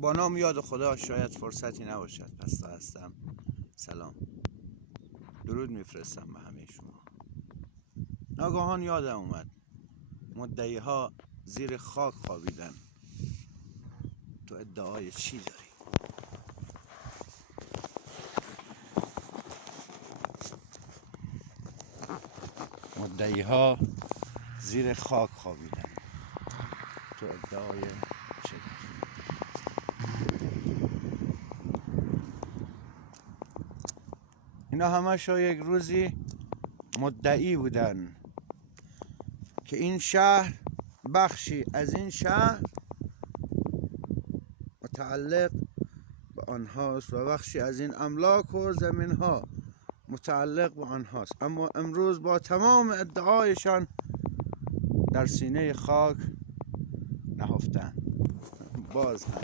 با نام یاد خدا شاید فرصتی نباشد. پستا هستم. سلام. درود میفرستم به همه شما. ناگهان یادم اومد مدعی ها زیر خاک خوابیدن. تو ادعای چی داری؟ مدعی ها زیر خاک خوابیدن. تو ادعای چه داری؟ اینا همش یک روزی مدعی بودن که این شهر، بخشی از این شهر متعلق به آنهاست و بخشی از این املاک و زمین ها متعلق به آنهاست. اما امروز با تمام ادعایشان در سینه خاک نهفتن. باز هم